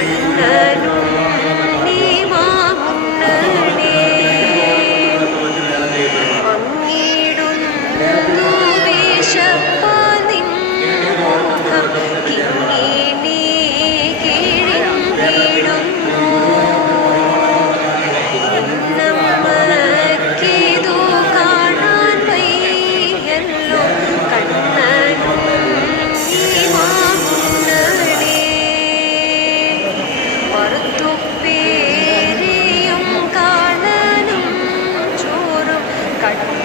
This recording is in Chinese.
人的路。